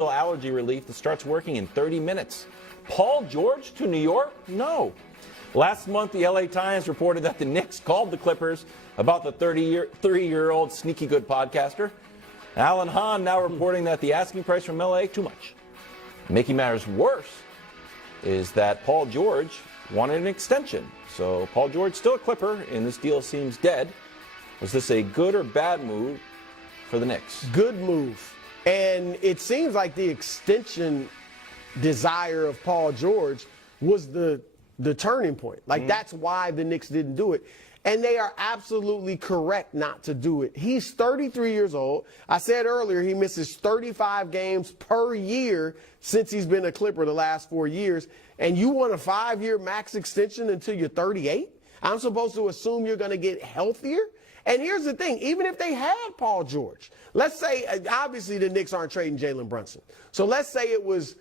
allergy relief that starts working in 30 minutes. Paul George to New York? No. Last month, the LA Times reported that the Knicks called the Clippers about the 30-year-old sneaky good podcaster. Alan Hahn now reporting that the asking price from LA, too much. Making matters worse is that Paul George wanted an extension. So Paul George still a Clipper, and this deal seems dead. Was this a good or bad move for the Knicks? Good move. And it seems like the extension desire of Paul George was the turning point. Like, that's why the Knicks didn't do it. And they are absolutely correct not to do it. He's 33 years old. I said earlier he misses 35 games per year since he's been a Clipper the last 4 years. And you want a 5-year max extension until you're 38? I'm supposed to assume you're going to get healthier? And here's the thing, even if they had Paul George, let's say, obviously the Knicks aren't trading Jalen Brunson. So let's say it was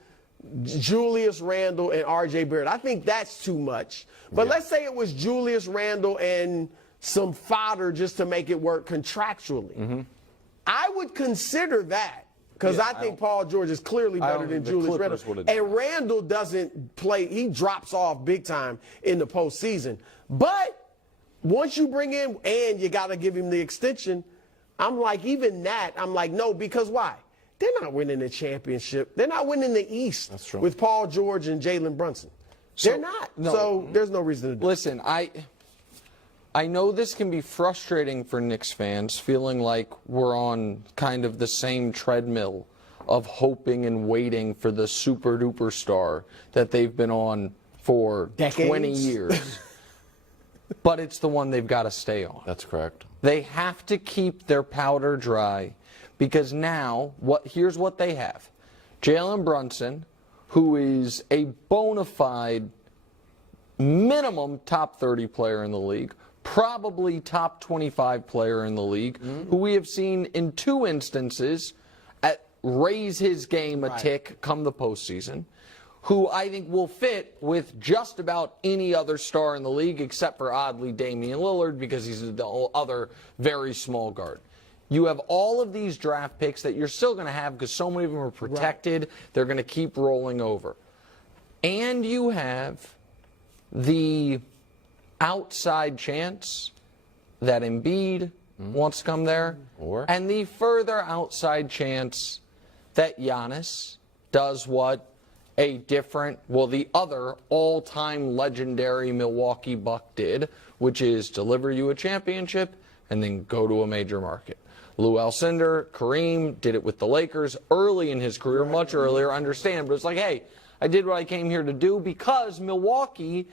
Julius Randle and R.J. Barrett. I think that's too much. But let's say it was Julius Randle and some fodder just to make it work contractually. I would consider that because I think Paul George is clearly better than Julius Randle. And Randle doesn't play. He drops off big time in the postseason. But once you bring in and you got to give him the extension, I'm like, even that, I'm like, no, because why? They're not winning the championship. They're not winning the East with Paul George and Jalen Brunson. They're not. No, so there's no reason to do it. Listen, I know this can be frustrating for Knicks fans, feeling like we're on kind of the same treadmill of hoping and waiting for the super-duper star that they've been on for decades? 20 years. But it's the one they've got to stay on. That's correct. They have to keep their powder dry because now, here's what they have. Jalen Brunson, who is a bona fide minimum top 30 player in the league, probably top 25 player in the league, who we have seen in 2 instances raise his game a tick come the postseason, who I think will fit with just about any other star in the league except for, oddly, Damian Lillard because he's the other very small guard. You have all of these draft picks that you're still going to have because so many of them are protected. They're going to keep rolling over. And you have the outside chance that Embiid wants to come there, and the further outside chance that Giannis does what the other all-time legendary Milwaukee Buck did, which is deliver you a championship and then go to a major market. Lou Alcindor, Kareem did it with the Lakers early in his career, much earlier, understand, but it's like, hey, I did what I came here to do because Milwaukee,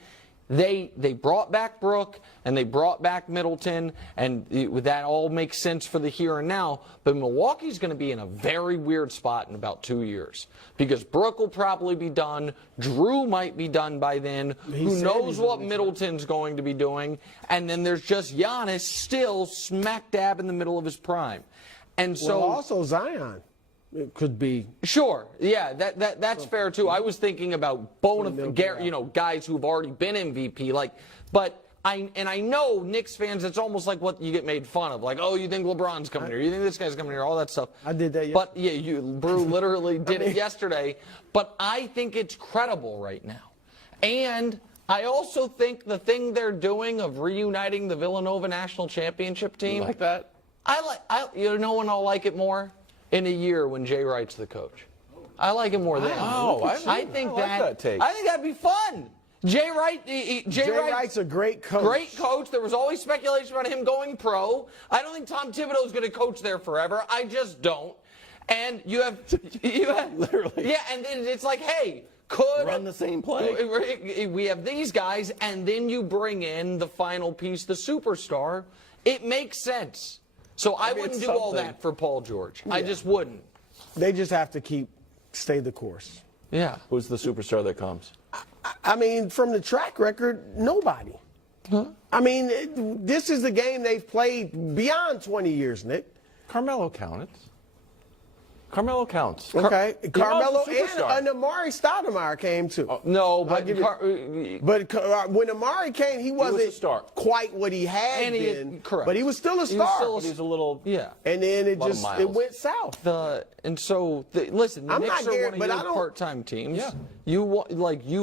they brought back Brook and they brought back Middleton, and that all makes sense for the here and now. But Milwaukee's going to be in a very weird spot in about 2 years because Brook will probably be done. Drew might be done by then. Who knows what Middleton's going to be doing? And then there's just Giannis still smack dab in the middle of his prime. And so also Zion. It could be. Sure, yeah, that's fair too. I was thinking about guys who've already been MVP, but I know Knicks fans. It's almost like what you get made fun of, like, oh, you think LeBron's coming here, you think this guy's coming here, all that stuff. I did that yesterday. But yeah, Brew literally did it yesterday. But I think it's credible right now, and I also think the thing they're doing of reuniting the Villanova national championship team. You like that? You know when I'll like it more? In a year when Jay Wright's the coach. I like him more than I think that'd be fun. Jay Wright's a great coach. Great coach. There was always speculation about him going pro. I don't think Tom Thibodeau's going to coach there forever. I just don't. And you have literally. Yeah, and then it's like, hey, run the same play. We have these guys, and then you bring in the final piece, the superstar. It makes sense. So I wouldn't do all that for Paul George. Yeah. I just wouldn't. They just have to stay the course. Yeah. Who's the superstar that comes? I mean, from the track record, nobody. Huh? I mean, this is the game they've played beyond 20 years, Nick. Carmelo counted. Carmelo counts. Okay, Carmelo Carmelo's a superstar. and Amari Stoudemire came too. No, but When Amari came, he wasn't a star. quite what he had And been. correct. But he was still a star. But he's a little. yeah. And then it Lot of just miles. it went south. Listen, the I'm Knicks not are guar- one of but I your don't- part-time teams. Yeah. You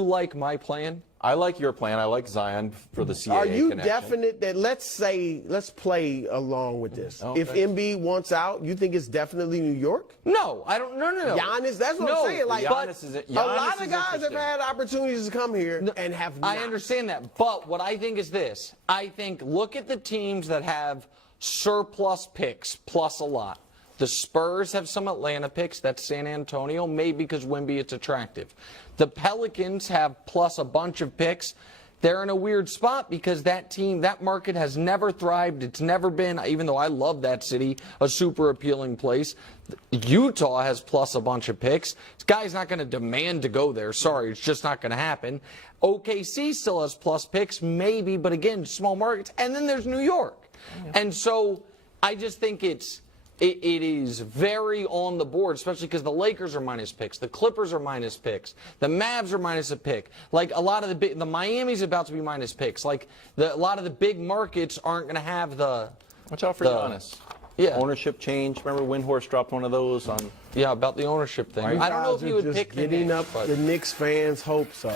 like my plan? I like your plan. I like Zion for the CAA Are you connection. definite that let's play along with this? Oh, If okay. Embiid wants out, you think it's definitely New York? No, I don't. No. Giannis, that's what I'm saying. Like, Giannis is- a Giannis lot of is guys have interesting. had opportunities to come here and have not. I understand that, but what I think is this. I think look at the teams that have surplus picks plus a lot. The Spurs have some Atlanta picks. That's San Antonio, maybe because Wemby it's attractive. The Pelicans have plus a bunch of picks. They're in a weird spot because that team, that market has never thrived. It's never been, even though I love that city, a super appealing place. Utah has plus a bunch of picks. This guy's not going to demand to go there. Sorry, it's just not going to happen. OKC still has plus picks, maybe, but again, small markets. And then there's New York. And so I just think it is very on the board, especially because the Lakers are minus picks, the Clippers are minus picks, the Mavs are minus a pick. Like a lot of the Miami's about to be minus picks. Like a lot of the big markets aren't going to have the. Watch out for Giannis. Yeah. Ownership change. Remember Windhorst dropped one of those on. Yeah, about the ownership thing. You I don't know guys if he are would just pick the getting Knicks, up but the Knicks fans' hopes up.